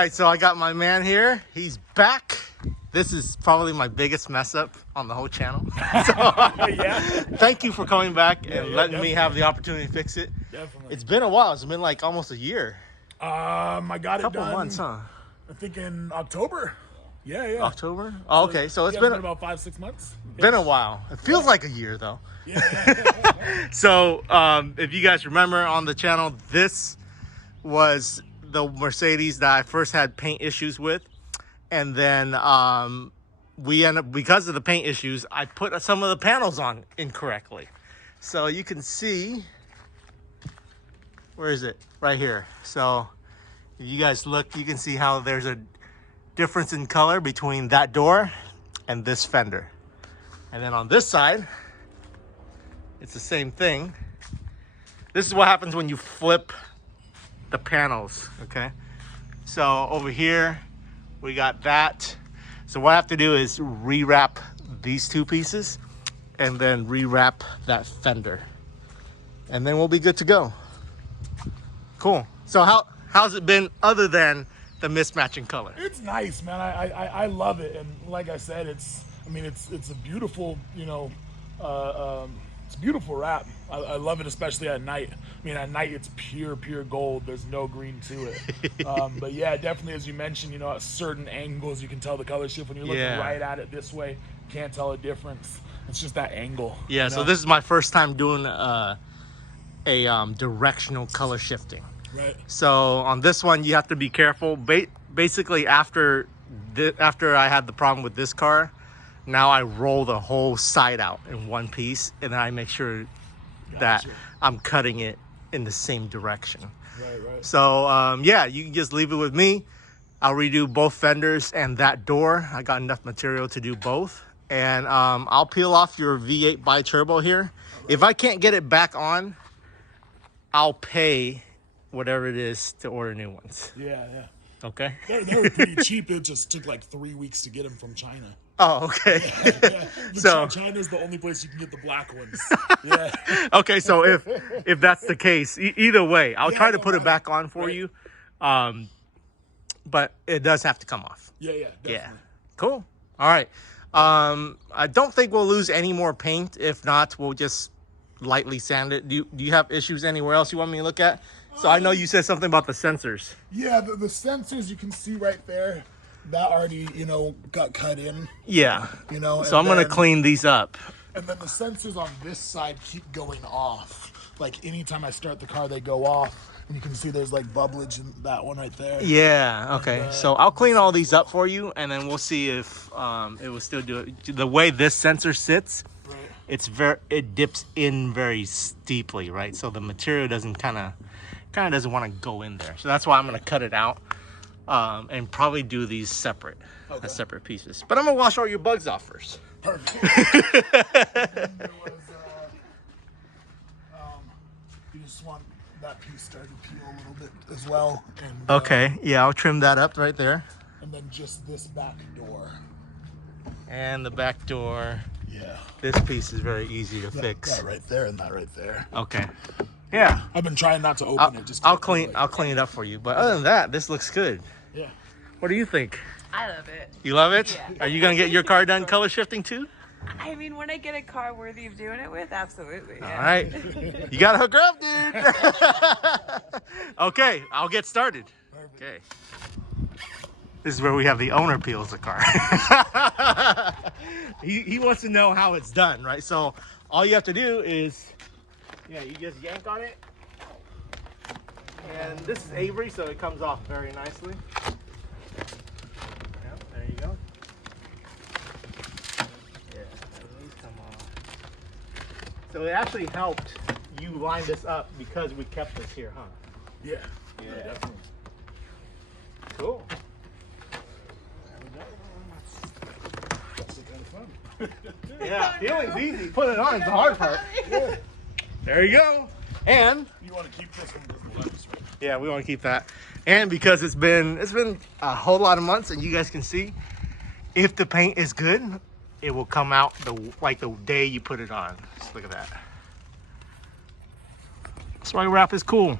right, so I got my man here. He's back. This is probably my biggest mess up on the whole channel. So, Yeah. thank you for coming back and letting definitely. me have the opportunity to fix it. Definitely. It's been a while. It's been like almost a year. I got it Couple done. months, huh? I think in October. Yeah. October? Oh, okay, so it's been about 5-6 months. been a while. It feels like a year though. Yeah. So, if you guys remember on the channel, this was the Mercedes that I first had paint issues with. And then we end up, because of the paint issues, I put some of the panels on incorrectly. So you can see, where is it? Right here. So if you guys look, you can see how there's a difference in color between that door and this fender. And then on this side, it's the same thing. This is what happens when you flip the panels, okay? So over here, we got that. So what I have to do is rewrap these two pieces and then rewrap that fender. And then we'll be good to go. Cool. So how's it been other than the mismatching color? It's nice, man. I love it, and like I said, it's a beautiful, it's a beautiful wrap. I love it, especially at night. I mean, at night it's pure gold. There's no green to it. But yeah, definitely, as you mentioned, at certain angles you can tell the color shift. When you're looking right at it this way, can't tell a difference. It's just that angle. Yeah. So this is my first time doing a directional color shifting. Right. So on this one, you have to be careful. Basically, after I had the problem with this car, now I roll the whole side out in one piece, and then I make sure that I'm cutting it in the same direction. Right. So yeah, you can just leave it with me. I'll redo both fenders and that door. I got enough material to do both. And I'll peel off your V8 bi-turbo here. Right. If I can't get it back on, I'll pay whatever it is to order new ones. Yeah. Okay. They were pretty cheap. It just took like 3 weeks to get them from China. Oh, okay. Yeah. So China's the only place you can get the black ones. Yeah. Okay, so if that's the case, either way, I'll try to put it back on for you. But it does have to come off. Yeah, definitely. Yeah. Cool. All right. I don't think we'll lose any more paint. If not, we'll just lightly sand it. Do you have issues anywhere else you want me to look at? So I know you said something about the sensors. Yeah, the sensors you can see right there, that already, got cut in. Yeah. So I'm going to clean these up. And then the sensors on this side keep going off. Like anytime I start the car, they go off. And you can see there's like bubblage in that one right there. Yeah, okay. So I'll clean all these up for you, and then we'll see if it will still do it. The way this sensor sits, it dips in very steeply, right? So the material doesn't kind of doesn't want to go in there. So that's why I'm going to cut it out and probably do these separate pieces. But I'm going to wash all your bugs off first. Perfect. You just want that piece starting to peel a little bit as well. And, okay, yeah, I'll trim that up right there. And then just this back door. And the back door. Yeah. This piece is very easy to fix. That right there and that right there. Okay. Yeah. I've been trying not to open it. I'll clean it up for you. But other than that, this looks good. Yeah. What do you think? I love it. You love it? Yeah. Are you gonna get your car done color shifting too? I mean, when I get a car worthy of doing it with, absolutely. Yeah. All right. You gotta hook her up, dude. Okay, I'll get started. Perfect. Okay. This is where we have the owner peels the car. He wants to know how it's done, right? So all you have to do is, you just yank on it. And this is Avery, so it comes off very nicely. Yep, there you go. Yeah, these come off. So it actually helped you line this up because we kept this here, huh? Yeah. Yeah, definitely. Cool. That's kind of fun. Yeah, peeling's easy. Putting it on is the hard part. Yeah. There you go. And You want to keep this one with the lens, right? yeah, we want to keep that. And because it's been a whole lot of months, and you guys can see, if the paint is good, it will come out like the day you put it on. Just look at that. That's why wrap is cool.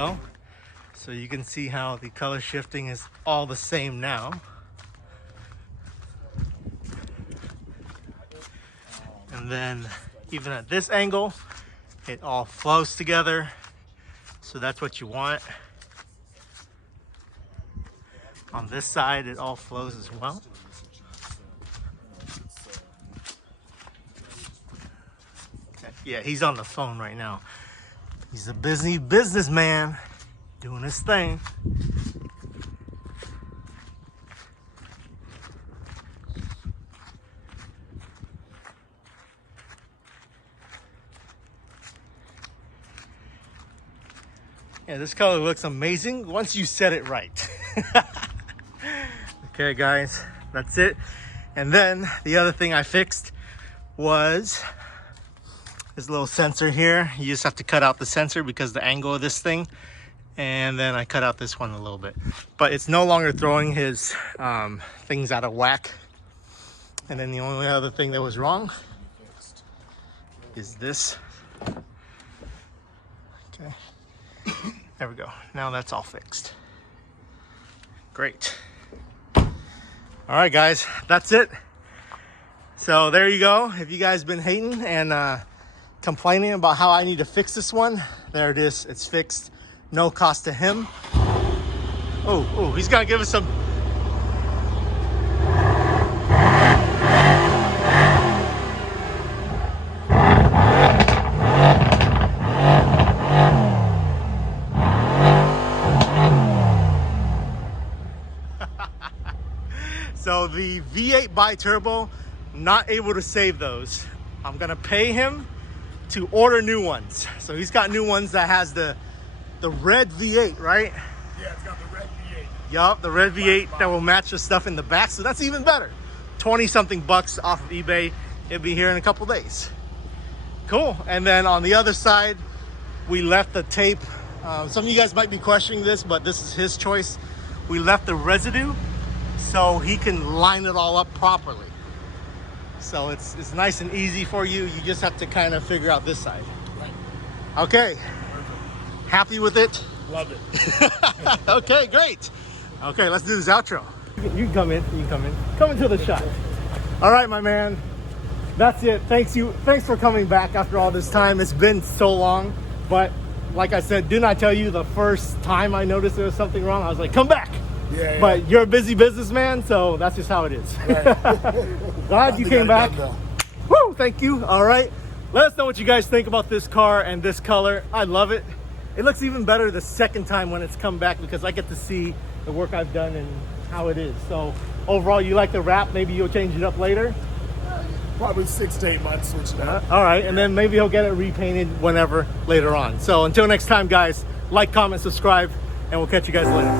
go. So you can see how the color shifting is all the same now. And then even at this angle, it all flows together. So that's what you want. On this side, it all flows as well. Yeah, he's on the phone right now. He's a busy businessman doing his thing. Yeah, this color looks amazing once you set it right. Okay, guys, that's it. And then the other thing I fixed was this little sensor here. You just have to cut out the sensor because the angle of this thing. And then I cut out this one a little bit. But it's no longer throwing his things out of whack. And then the only other thing that was wrong is this. Okay. There we go. Now that's all fixed. Great. All right, guys, that's it. So there you go. If you guys been hating and complaining about how I need to fix this one, there it is. It's fixed. No cost to him. Oh, he's gonna give us some. So the V8 bi-turbo, not able to save those. I'm gonna pay him to order new ones. So he's got new ones that has the red V8, right? Yeah, it's got the red V8. Yup, the red V8 that will match the stuff in the back. So that's even better. 20 something bucks off of eBay. It'll be here in a couple days. Cool. And then on the other side, we left the tape. Some of you guys might be questioning this, but this is his choice. We left the residue so he can line it all up properly. So it's nice and easy for you. You just have to kind of figure out this side. Right. Okay. Happy with it? Love it. Okay, great. Okay, let's do this outro. You can come in. You can come in. Come into the shot. All right, my man. That's it. Thanks for coming back after all this time. It's been so long, but like I said, didn't I tell you the first time I noticed there was something wrong? I was like, come back. Yeah. But you're a busy businessman, so that's just how it is. Right. Glad you came back. Woo, thank you. All right. Let us know what you guys think about this car and this color. I love it. It looks even better the second time when it's come back because I get to see the work I've done and how it is. So overall, you like the wrap? Maybe you'll change it up later? Probably 6 to 8 months switching out. All right, and then maybe he'll get it repainted whenever later on. So until next time, guys, like, comment, subscribe, and we'll catch you guys later.